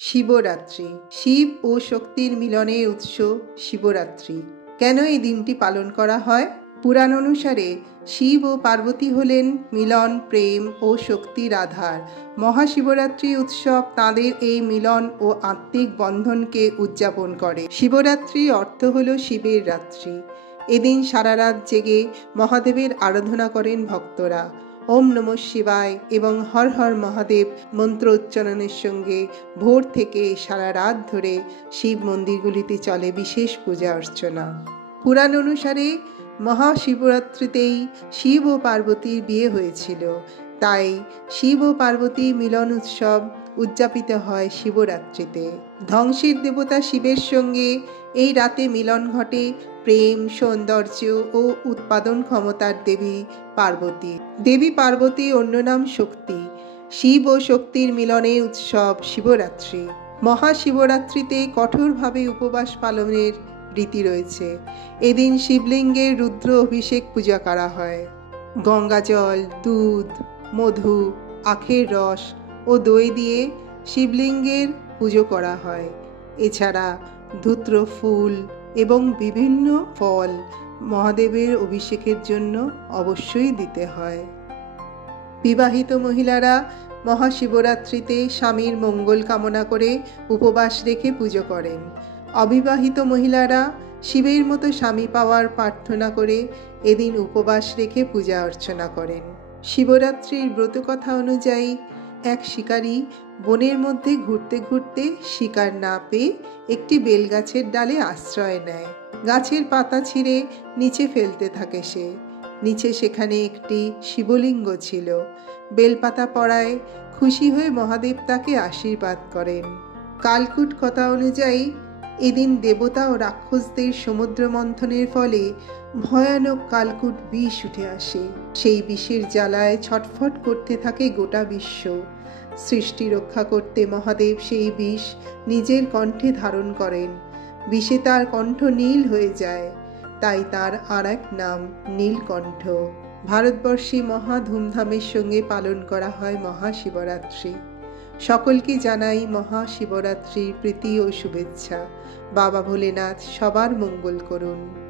শিবরাত্রি শিব ও শক্তির মিলনের উৎস শিবরাত্রি। কেন এই দিনটি পালন করা হয়? পুরাণ অনুসারে শিব ও পার্বতী হলেন মিলন, প্রেম ও শক্তির আধার। মহাশিবরাত্রি উৎসব তাঁদের এই মিলন ও আত্মিক বন্ধনকে উদযাপন করে। শিবরাত্রি অর্থ হল শিবের রাত্রি। এদিন সারা রাত জেগে মহাদেবের আরাধনা করেন ভক্তরা। ওম নমঃ শিবায় এবং হর হর মহাদেব মন্ত্র উচ্চারণের সঙ্গে ভোর থেকে সারা রাত ধরে শিব মন্দিরগুলিতে চলে বিশেষ পূজা অর্চনা। পুরাণ অনুসারে মহাশিবরাত্রিতেই শিব ও পার্বতীর বিয়ে হয়েছিল, তাই শিব ও পার্বতী মিলন উৎসব উদযাপিত হয় শিবরাত্রিতে। ধ্বংসের দেবতা শিবের সঙ্গে এই রাতে মিলন ঘটে প্রেম, সৌন্দর্য ও উৎপাদন ক্ষমতার দেবী পার্বতী। দেবী পার্বতী অন্য নাম শক্তি। শিব ও শক্তির মিলনের উৎসব শিবরাত্রি। মহাশিবরাত্রিতে কঠোরভাবে উপবাস পালনের রীতি রয়েছে। এদিন শিবলিঙ্গের রুদ্র অভিষেক পূজা করা হয়। গঙ্গাজল, দুধ, মধু, আখের রস ও দই দিয়ে শিবলিঙ্গের পুজো করা হয়। এছাড়া ধূত্র ফুল এবং বিভিন্ন ফল মহাদেবের অভিষেকের জন্য অবশ্যই দিতে হয়। বিবাহিত মহিলারা মহাশিবরাত্রিতে স্বামীর মঙ্গল কামনা করে উপবাস রেখে পুজো করেন। অবিবাহিত মহিলারা শিবের মতো স্বামী পাওয়ার প্রার্থনা করে এদিন উপবাস রেখে পূজা অর্চনা করেন। শিবরাত্রির ব্রতকথা অনুযায়ী এক শিকারী বনের মধ্যে ঘুরতে ঘুরতে শিকার না পেয়ে একটি বেলগাছের ডালে আশ্রয় নেয়। গাছের পাতা ছিঁড়ে নিচে ফেলতে থাকে সে। নিচে সেখানে একটি শিবলিঙ্গ ছিল। বেলপাতা পড়ায় খুশি হয়ে মহাদেব তাকে আশীর্বাদ করেন। কালকুট কথা অনুযায়ী এদিন দেবতা ও রাক্ষসদের সমুদ্র মন্থনের ফলে ভয়ানক কালকুট বিষ উঠে আসে। সেই বিষের জ্বালায় ছটফট করতে থাকে গোটা বিশ্ব। সৃষ্টি রক্ষা করতে মহাদেব সেই বিষ নিজের কণ্ঠে ধারণ করেন। বিষে তার কণ্ঠ নীল হয়ে যায়, তাই তার আর এক নাম নীলকণ্ঠ। ভারতবর্ষে মহা ধুমধামের সঙ্গে পালন করা হয় মহাশিবরাত্রি। সকলকে জানাই মহাশিবরাত্রির প্রীতি ও শুভেচ্ছা। বাবা ভোলেনাথ সবার মঙ্গল করুন।